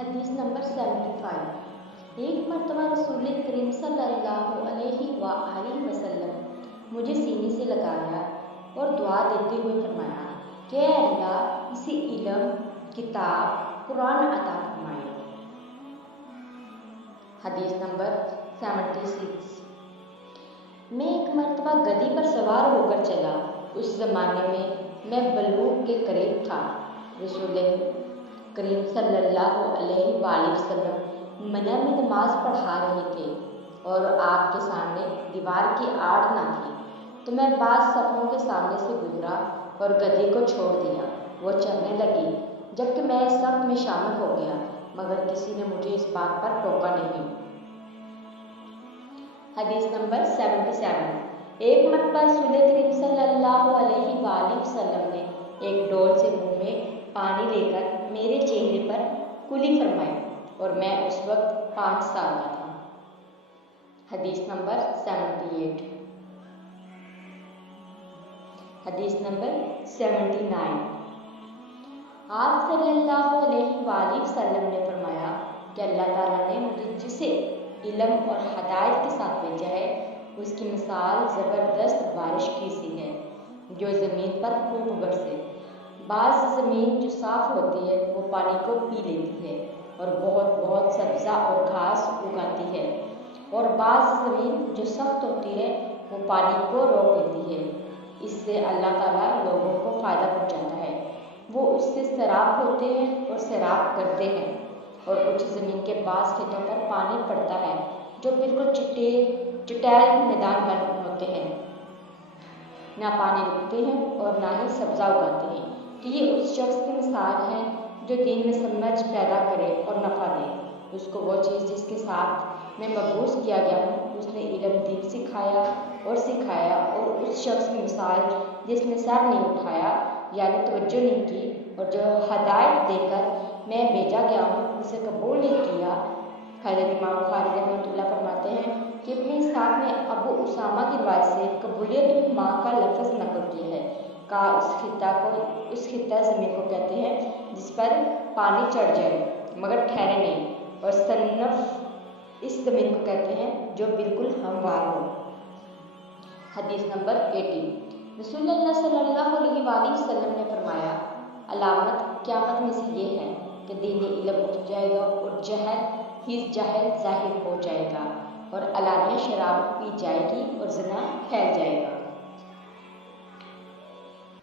حدیث نمبر 75۔ ایک مرتبہ رسول کریم صلی اللہ علیہ وآلہ وسلم مجھے سینے سے لگایا اور دعا دیتے ہوئے فرمایا کہ اے اللہ اسے علم، کتاب، قرآن عطا فرمائے۔ حدیث نمبر 76۔ میں ایک مرتبہ گدھی پر سوار ہو کر چلا۔ اس زمانے میں بلوغ کے قریب تھا۔ رسول کریم صلی اللہ علیہ وآلہ وسلم منع میں نماز پڑھا رہے تھے اور آپ کے سامنے دیوار کی آڑ نہ تھی، تو میں بعض صفوں کے سامنے سے گزرا اور گدھی کو چھوڑ دیا۔ وہ چلنے لگی جبکہ میں اس صف میں شامل ہو گیا، مگر کسی نے مجھے اس بات پر ٹوکا نہیں۔ حدیث نمبر 77۔ ایک مرتبہ رسول کریم صلی اللہ علیہ وآلہ وسلم نے ایک ڈول سے منہ میں پانی لے کر میرے چہرے پر کلی فرمائی اور میں اس وقت 5 سال کا تھا۔ حدیث نمبر 78۔ حدیث نمبر 79۔ آپ صلی اللہ علیہ وآلہ وسلم نے فرمایا کہ اللہ تعالیٰ نے مجھے جسے علم اور ہدایت کے ساتھ بھیجا ہے اس کی مثال زبردست بارش کی سی ہے جو زمین پر خوب برسے۔ بعض زمین جو صاف ہوتی ہے وہ پانی کو پی لیتی ہے اور بہت سبزہ اور گھاس اگاتی ہے، اور بعض زمین جو سخت ہوتی ہے وہ پانی کو روک لیتی ہے۔ اس سے اللہ تعالیٰ لوگوں کو فائدہ پہنچاتا ہے۔ وہ اس سے سیراب ہوتے ہیں اور سیراب کرتے ہیں، اور کچھ زمین کے بعض کھیتوں پر پانی پڑتا ہے جو بالکل چٹیل میدان بن ہوتے ہیں، نہ پانی رکتے ہیں اور نہ ہی سبزہ اگاتے ہیں۔ کہ یہ اس شخص کی مثال ہے جو دین میں سمجھ پیدا کرے اور نفع دے۔ اس کو وہ چیز جس کے ساتھ میں مبعوث کیا گیا ہوں اس نے علم دین سکھایا، اور اس شخص کی مثال جس نے سر نہیں اٹھایا یعنی توجہ نہیں کی، اور جو ہدایت دے کر میں بھیجا گیا ہوں اسے قبول نہیں کیا۔ حضرت امام بخاری رحمۃ اللہ فرماتے ہیں کہ اپنے ساتھ میں ابو اسامہ کی روایت سے قبولیت ماں کا لفظ نقل کیا ہے۔ کہا اس خطہ زمین کو کہتے ہیں جس پر پانی چڑھ جائے مگر ٹھہرے نہیں، اور صنف اس زمین کو کہتے ہیں جو بالکل ہموار ہو۔ حدیث نمبر 80۔ رسول اللہ صلی اللہ علیہ وآلہ وسلم نے فرمایا علامت قیامت میں سے یہ ہے کہ دینی علم اٹھ جائے گا اور جہل ظاہر ہو جائے گا، اور علانیہ شراب پی جائے گی اور زنا پھیل جائے گا۔